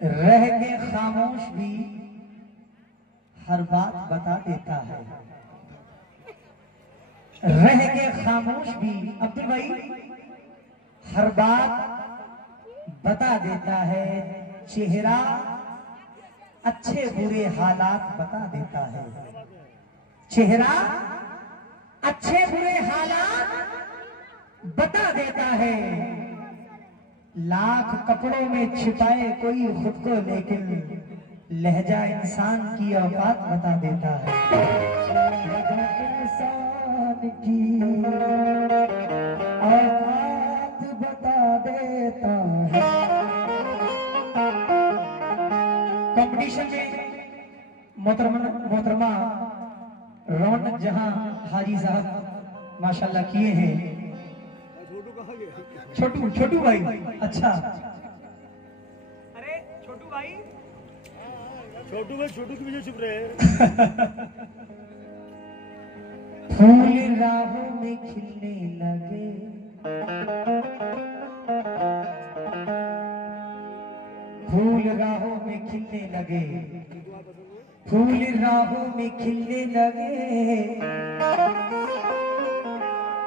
रह के खामोश भी हर बात बता देता है। रह के खामोश भी अब्दुल भाई हर बात बता देता है। चेहरा अच्छे बुरे हालात बता देता है। चेहरा अच्छे बुरे हालात बता देता है। लाख कपड़ों में छिपाए कोई खुद को, लेकिन लहजा इंसान की औकात बता देता है। इंसान की औकात बता देता है। कंपटीशन में मोहतरमा रौनक जहां हाजी साहब माशाल्लाह किए हैं। छोटू भाई अच्छा। अरे छोटू भाई छोटू की वजह चुप रहे। फूल राहों में खिलने लगे, फूल राहों में खिलने लगे, फूल राहों में खिलने लगे।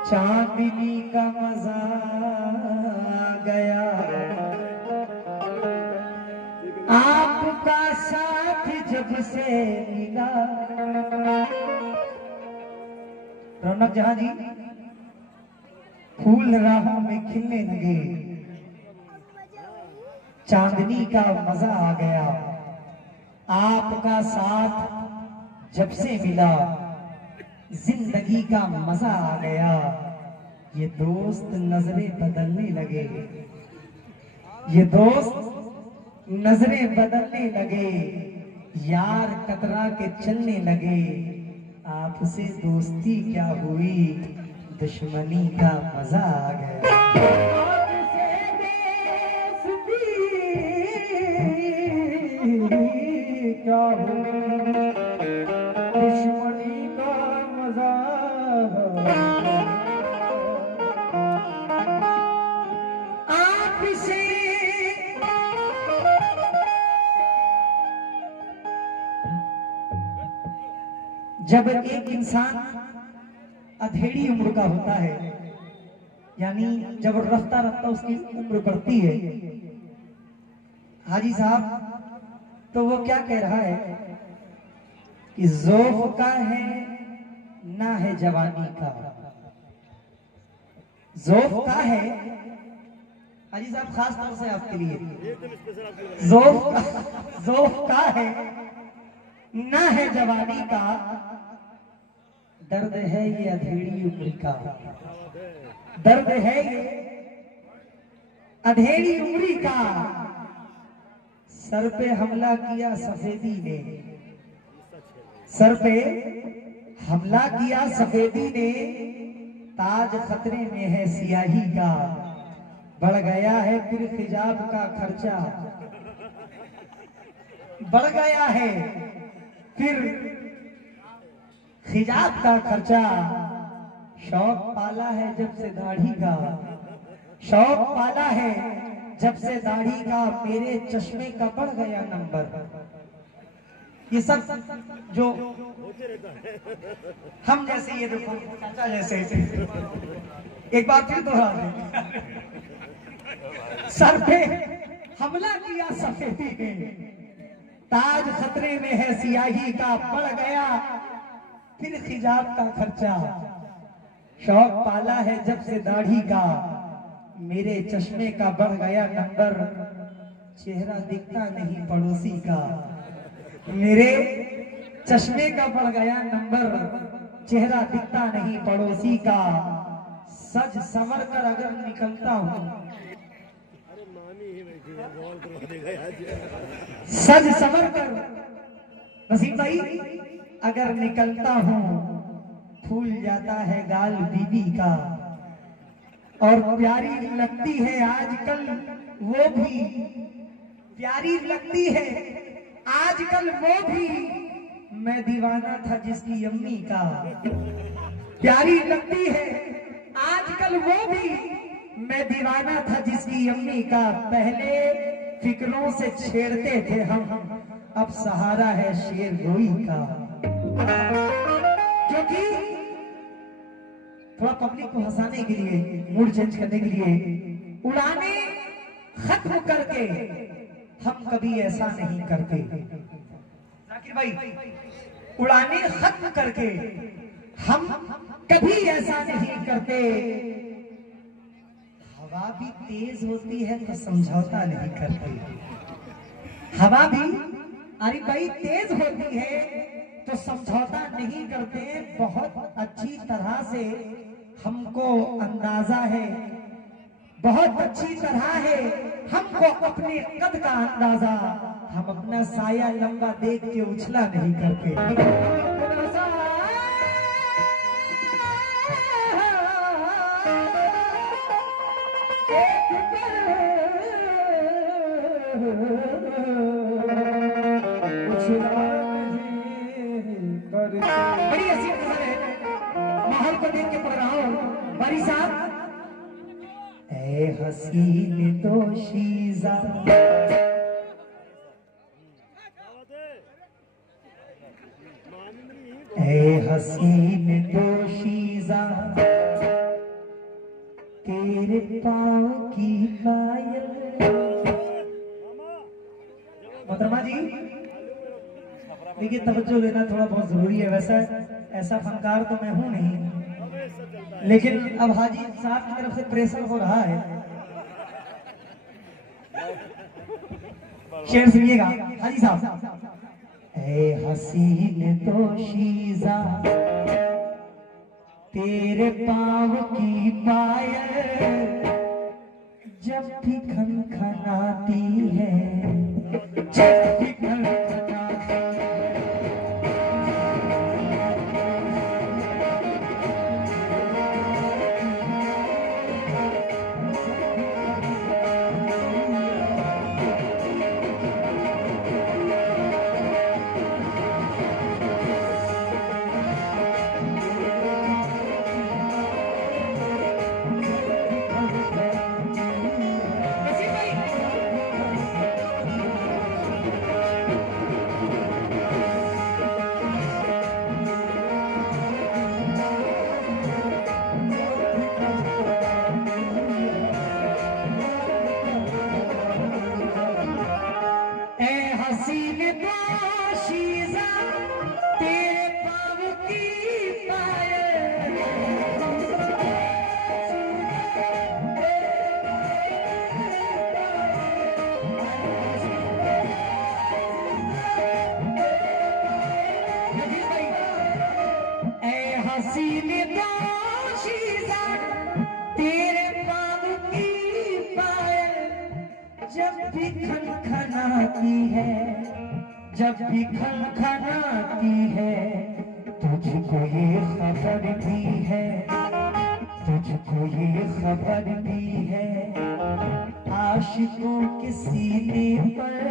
चांदनी का मजा आ गया, आपका साथ जब से मिला। रौनक जहां जी फूल राहों में खिलने लगे, चांदनी का मजा आ गया। आपका साथ जब से मिला, जिंदगी का मजा आ गया। ये दोस्त नजरें बदलने लगे, ये दोस्त नजरें बदलने लगे। यार कतरा के चलने लगे। आपसे दोस्ती क्या हुई, दुश्मनी का मजा आ गया। क्या हुई, दुश्मनी का मजा आपसे। जब एक इंसान अधेड़ी उम्र का होता है, यानी जब रफ्ता रफ्ता उसकी उम्र बढ़ती है, हाजी साहब तो वो क्या कह रहा है कि ज़ौक़ का है ना है जवानी का। ज़ौक़ का है हाजी साहब, खास तौर से आपके लिए। ज़ौक़ का है ना है जवानी का, दर्द है ये अधेड़ी उम्र का। दर्द है ये अधेड़ी उम्र का। सर पे हमला किया सफेदी ने, सर पे हमला किया सफेदी ने। ताज खतरे में है सियाही का, बढ़ गया है फिर हिजाब का खर्चा। बढ़ गया है फिर हिजाब का खर्चा। शौक पाला है जब से दाढ़ी का, शौक पाला है जब से दाढ़ी का। मेरे चश्मे का बढ़ गया नंबर। ये सब जो हम जैसे, ये देखो चाचा जैसे, एक बार फिर दोहरा दें। सर पे हमला किया सफेदी ने, ताज खतरे में है सियाही का। बढ़ गया फिर हिजाब का खर्चा। शौक पाला है जब से दाढ़ी का, मेरे चश्मे का बढ़ गया नंबर। चेहरा दिखता नहीं पड़ोसी का, मेरे चश्मे का बढ़ गया नंबर। चेहरा दिखता नहीं पड़ोसी का। सज संवर कर अगर निकलता हूँ, सज संवर कर वसीम भाई अगर निकलता हूँ, फूल जाता है गाल बीबी का। और प्यारी लगती है आजकल वो भी, प्यारी लगती है आजकल वो भी। मैं दीवाना था जिसकी अम्मी का। प्यारी लगती है आजकल वो भी, मैं दीवाना था जिसकी अम्मी का। पहले फिक्रों से छेड़ते थे हम, अब सहारा है शेर रोई का। क्योंकि थोड़ा पब्लिक को हंसाने के लिए, मूड चेंज करने के लिए उड़ाने खत्म करके हम कभी ऐसा नहीं करते। जाकिर भाई, उड़ाने खत्म करके हम कभी ऐसा नहीं करते। हवा भी तेज होती है तो समझौता नहीं करते। हवा भी अरे भाई तेज होती है तो समझौता नहीं करते। बहुत अच्छी तरह से हमको अंदाजा है, बहुत अच्छी तरह है हमको अपने कद का अंदाजा। हम अपना साया लंबा देख के उछला नहीं करते। बड़ी हसीन नजर है, माहौल को देख के पढ़ रहा हूँ। बारी साहब, ऐ हसीन दोशीज़ा, ऐ हसीन दोशीज़ा, तेरे पाँव की पायल। मोहतरमा जी, देखिए तवज्जो लेना थोड़ा बहुत जरूरी है। वैसा ऐसा फनकार तो मैं हूं नहीं, लेकिन अब हाजी साहब की तरफ से प्रेशर हो रहा है। शेर सुनिएगा हाजी साहब। ऐ हसीन दोशीज़ा, तेरे पाँव की पायल जब भी खनखनाती है, जब भी खनखनाती है। जब भी खनखनाती है, तुझको ये खबर भी है, तुझको ये खबर भी है, आशिकों के सीने पर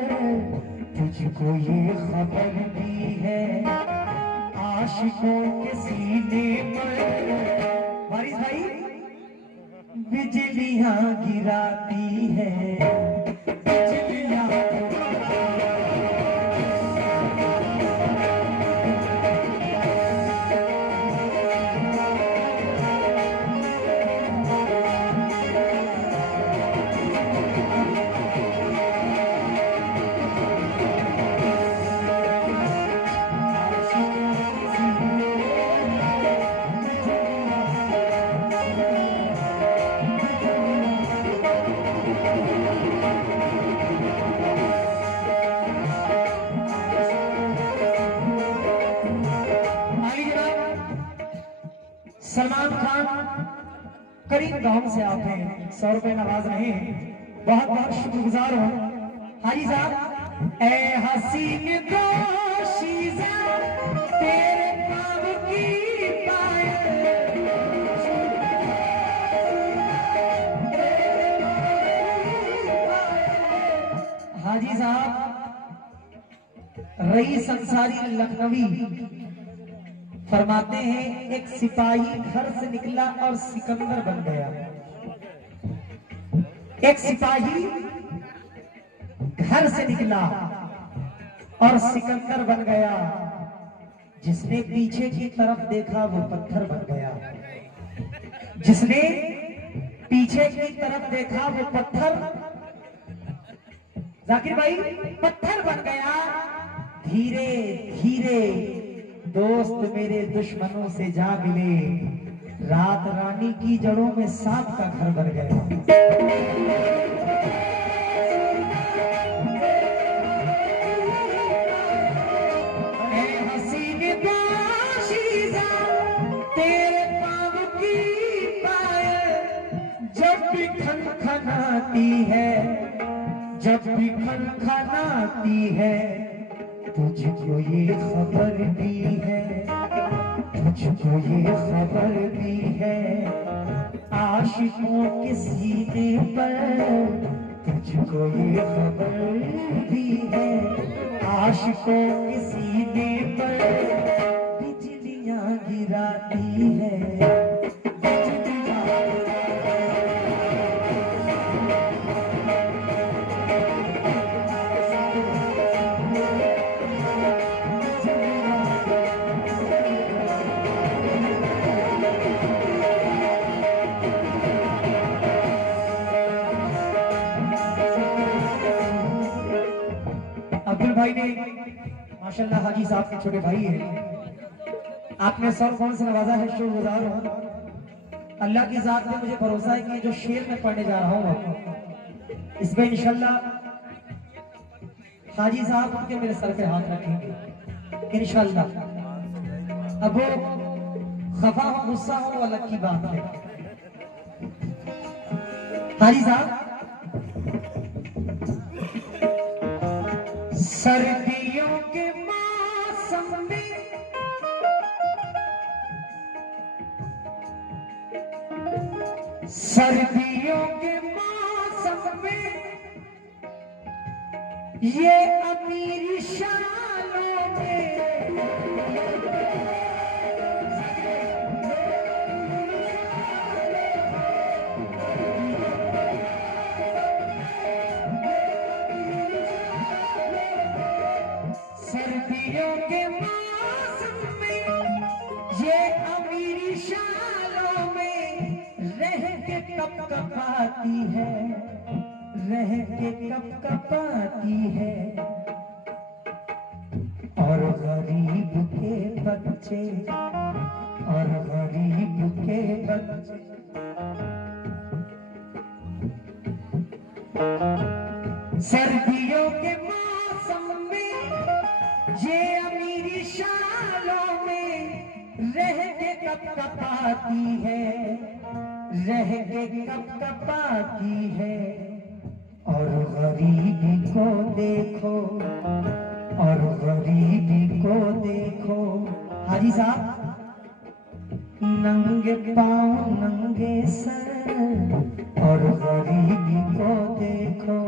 तुझको ये खबर भी है, आशिकों के सीने पर। वारिस भाई, बिजलियां गिराती है, बिजलियां सलमान खान करीब गांव से आप हैं, 100 रुपए नवाज रहे हैं, बहुत बहुत शुक्रगुजार हूँ। हाजी साहब, ऐ हसीन दोशीज़ा, तेरे पाँव की पायल, हाजी साहब रईस अंसारी लखनवी फरमाते हैं, एक सिपाही घर से निकला और सिकंदर बन गया। एक सिपाही घर से निकला और सिकंदर बन गया। जिसने पीछे की तरफ देखा वो पत्थर बन गया। जिसने पीछे की तरफ देखा वो पत्थर, जाकिर भाई, पत्थर बन गया। धीरे धीरे दोस्त मेरे दुश्मनों से जा मिले, रात रानी की जड़ों में सांप का घर बन गया। हसीन बाशीज़ा तेरे पाँव की पायल जब भी खनखनाती है, जब भी खनखनाती है, तुझको ये खबर भी है, तुझको ये खबर भी है, आशिकों के सीने पर तुझको ये खबर भी है, आशिकों के सीने पर बिजलियां गिराती है। अब्दुल भाई ने माशाल्लाह हाजी साहब के छोटे भाई हैं, आपने सर कौन से नवाजा है, शुक्रगुजार हूं। अल्लाह की जात में मुझे भरोसा है कि जो शेर मैं पढ़ने जा रहा हूं इसमें इंशाल्लाह हाजी साहब उनके मेरे सर पे हाथ रखेंगे इंशाल्लाह। अब वो खफा हो गुस्सा हो वो अलग की बात है। हाजी साहब, सर्दियों के मौसम में सर्दियों के मौसम में ये अमीरी शालों में सर्दियों के मौसम में ये अमीरी शालों में रह के कपकपाती है, रह के कपकपाती है। और गरीब के बच्चे, और गरीब के बच्चे सर्दियों के मौसम में ये अमीरी शालों में रह के कपकपाती है, रह के कपकपाती है। और गरीबी को देखो, और गरीबी को देखो। हाजी साहब, नंगे पाँव नंगे सर, और गरीबी को देखो,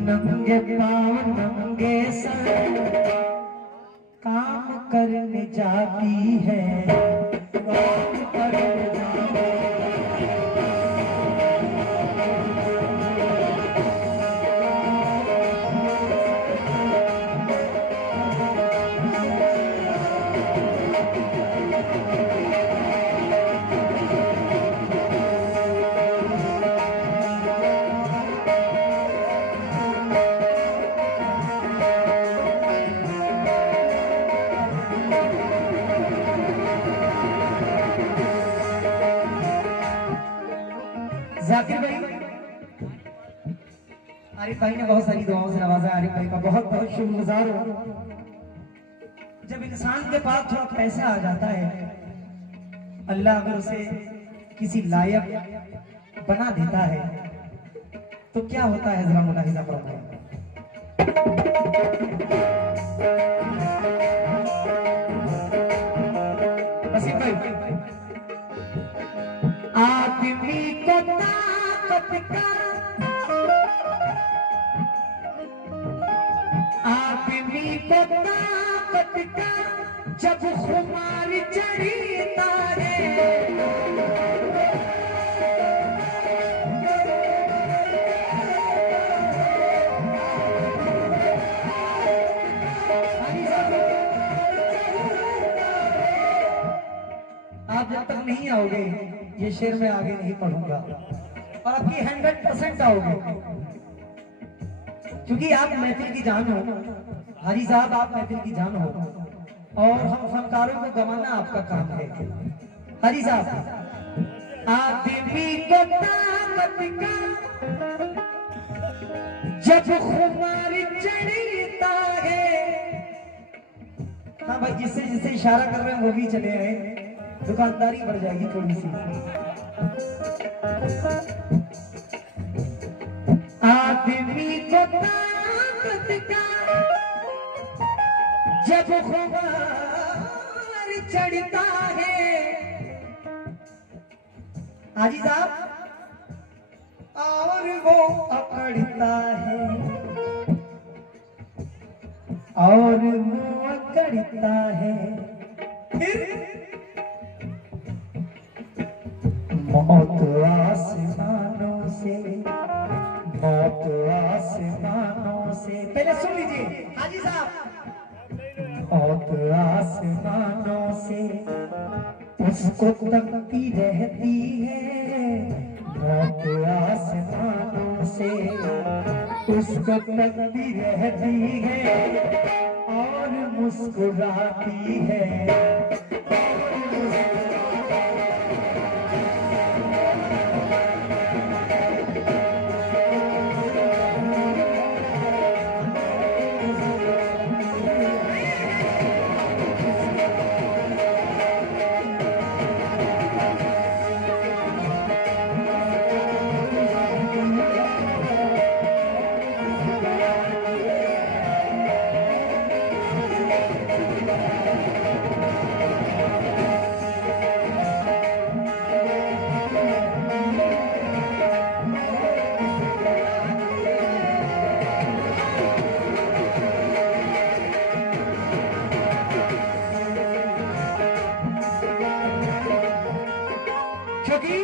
नंगे पाँव नंगे सर, काम करने जाती है, काम करने जाती है। जाकिर भाई, आरिफ भाई ने बहुत सारी दुआओं से नवाजा। आरिफ भाई का बहुत बहुत शुक्रगुजार हूं। जब इंसान के पास थोड़ा पैसा आ जाता है, अल्लाह अगर उसे किसी लायक बना देता है तो क्या होता है, जरा मुलाहिजा करो। वसीम भाई, आदमी को ताकत का, आदमी को ताकत का जब खुमार चढ़ता है, नहीं आओगे ये शेर मैं आगे नहीं पढ़ूंगा, और आपकी 100% आओगे, क्योंकि आप महफिल की जान हो। हाजी साहब आप महफिल की जान हो, और हम फनकारों को गवाना आपका काम है। हाजी साहब आदमी को ताकत का जब खुमार चढ़ता है। हाँ भाई, जिससे जिससे इशारा कर रहे हैं वो भी चले आए, दुकानदारी बढ़ जाएगी थोड़ी सी। आदमी को ताकत का जब खुमार चढ़ता है। हाजी साहब और वो अकड़ता है, और वो अकड़ता है, फिर मौत आसमानों से, मौत आसमानों से। पहले सुन लीजिए हाजी साहब, मौत आसमानों से उसको तकती रहती है, मौत आसमानों से उसको तकती रहती है, और मुस्कुराती है। क्योंकि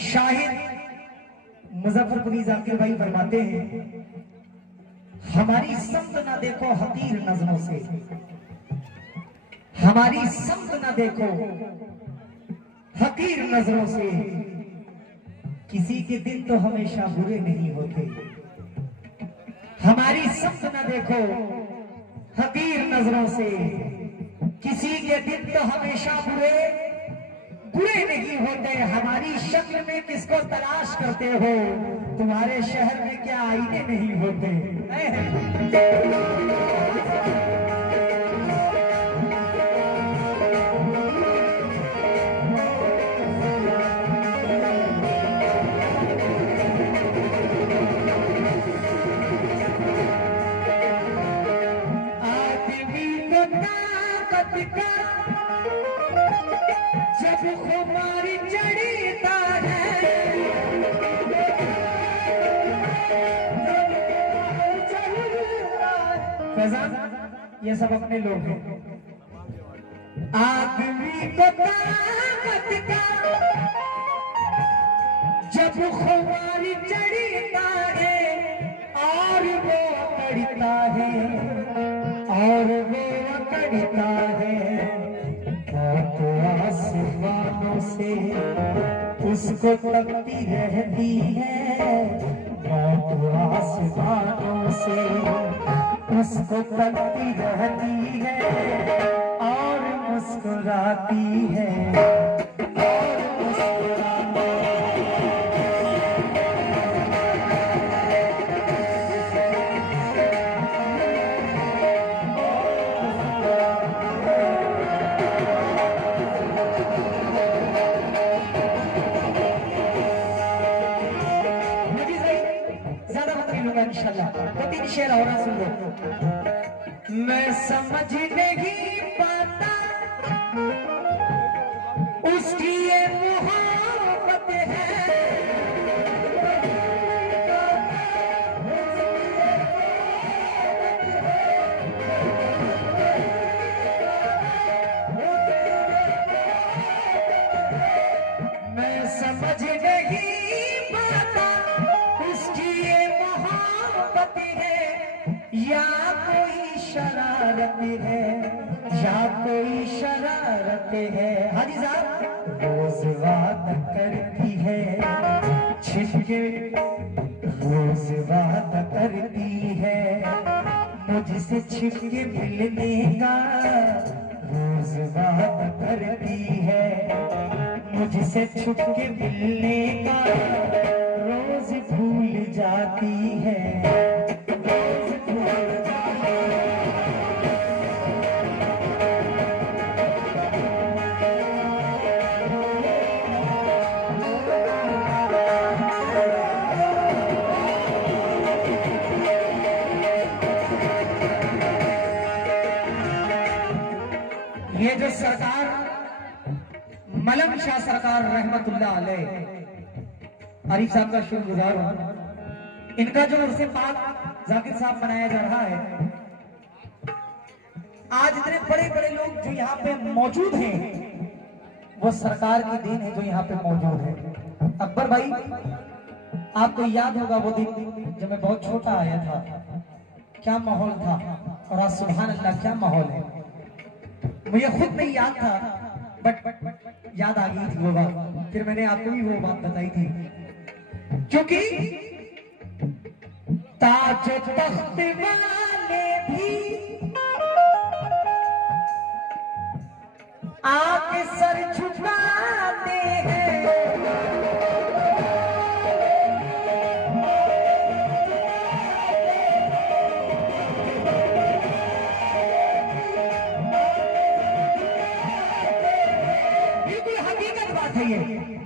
शाहिद मुजफ्फरपुरी जाकिर भाई फरमाते हैं, हमारी समत ना देखो हकीर नजरों से, हमारी समत ना देखो हकीर नजरों से, किसी के दिन तो हमेशा बुरे नहीं होते। हमारी समत ना देखो हकीर नजरों से, किसी के दिन तो हमेशा बुरे नहीं होते। हमारी शक्ल में किसको तलाश करते हो, तुम्हारे शहर में क्या आईने नहीं होते। आदमी को ताकत का जब खुमार चढ़ता है, ये सब अपने लोग हैं। आदमी को ताकत का जब खुमार चढ़ता है, और वो अकड़ता है, और वो अकड़ता है, आसमानों से उसको तकती रहती है, मौत आसमानों से उसको तकती रहती है, और मुस्कुराती है, और मुस्कुराती है। इंशाल्लाह तो 3 शेर और सुन लो। मैं समझ नहीं पाता उसकी ये मोहब्बत है, मैं समझ नहीं पाता उसकी ये मोहब्बत है या कोई शरारत है। या कोई शरारत है। हाजी साहब रोज वादा करती है छिपके, रोज वादा करती है मुझसे छिपके मिलने का, रोज वादा करती है मुझसे छुपके मिलने का, रोज भूल जाती है, रोज भूल जाती है। ये जो सरकार मलंग शाह सरकार रहमतुल्लाह अलैह आरिफ साहब का शुक्रगुजार हूं। इनका जो उर्से पाक जाकिर साहब मनाया जा रहा है, आज इतने बड़े बड़े लोग जो यहाँ पे मौजूद हैं वो सरकार की देन है जो यहाँ पे मौजूद है। अकबर भाई आपको याद होगा वो दिन जब मैं बहुत छोटा आया था, क्या माहौल था, और आज सुभान अल्लाह क्या माहौल है। मुझे खुद नहीं याद था बट याद आ गई थी वो बात, फिर मैंने आपको भी वो बात बताई थी, क्योंकि ताज तख्त वाले भी आके सर झुकाते हैं,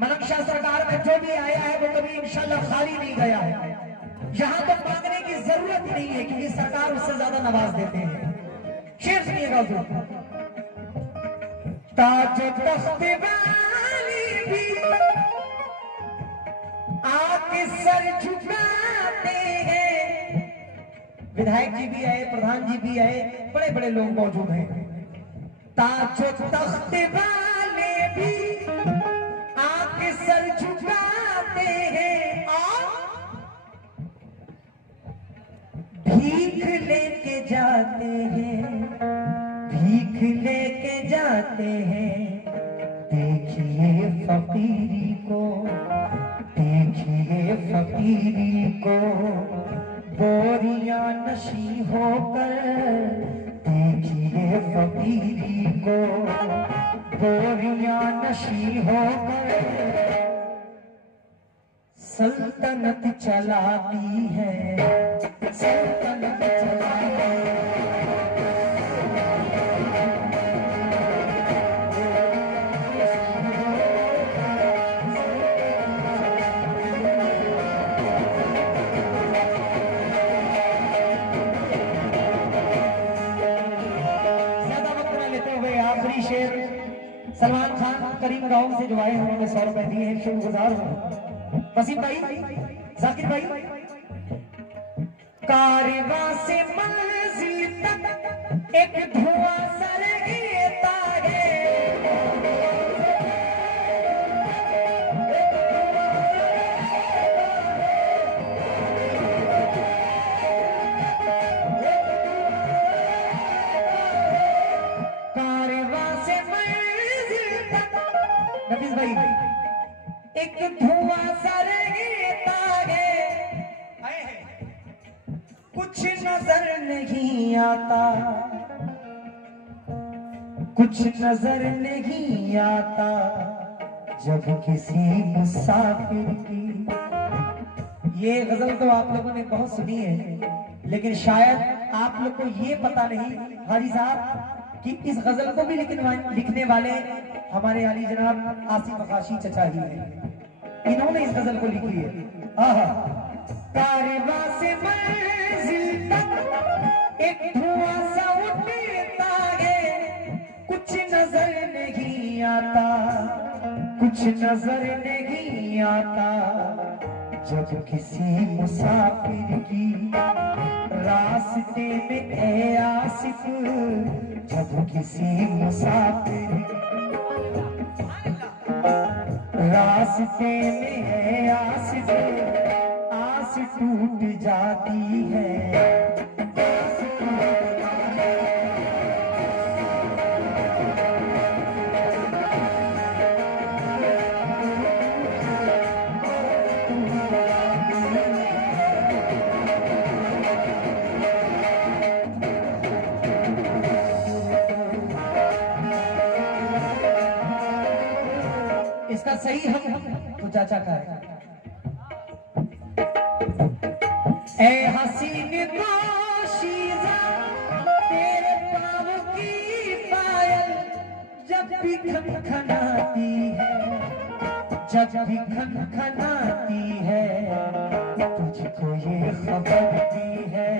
मलंग शाह सरकार में जो भी आया है वो कभी इंशाल्लाह खाली नहीं गया है। यहाँ तो मांगने की जरूरत नहीं है क्योंकि सरकार उससे ज्यादा नवाज देते हैं। शेर सुनिएगा जो ताज तख्त वाली भी आके सर झुकाते हैं। विधायक जी भी आए, प्रधान जी भी आए, बड़े बड़े लोग मौजूद हैं। ताज तख्त वाले भी आके सर झुकाते हैं और भीख लेके जाते हैं, भीख लेके जाते हैं। देखिए फकीरी को, देखिए फकीरी को बोरियां नशी होकर, देखिए फकीरी को बोरियां नशी होकर सल्तनत चलाती है, सल्तनत चलाती है। सलमान खान करीम गांव से जो आए उन्होंने 100 रुपए दिए हैं, शुक्रगुजार हूं। वसीम भाई, जाकिर भाई, कारवां से मंजिल तक एक धुआं सा रहता है, नफीस भाई एक धुआं सा रहता है, कुछ नजर नहीं आता, कुछ नजर नहीं आता जब किसी मुसाफिर की। ये गजल तो आप लोगों ने बहुत सुनी है, लेकिन शायद आप लोग को ये पता नहीं हाजी साहब कि इस गजल को भी लिखने वाले हमारे अली जनाब आसिफ बखाशी चचा ही हैं। इन्होंने इस गजल को लिखी है। कारवां से मंजिल तक एक धुआं सा उठता है, कुछ नजर नहीं आता, कुछ नजर नहीं आता जब किसी मुसाफिर की। रास्ते में ए आसिफ जब किसी मुसाफिर, रास्ते में है आसिफ, आस टूट जाती है, आस टूट जाती है। सही हम तो चाचा का है। ए हसीन दोशीज़ा तेरे पाँव की पायल जब भी खनखनाती है, जब भी खनखनाती है, तुझको ये खबर दी है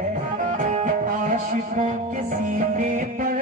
आशिकों के सीने पर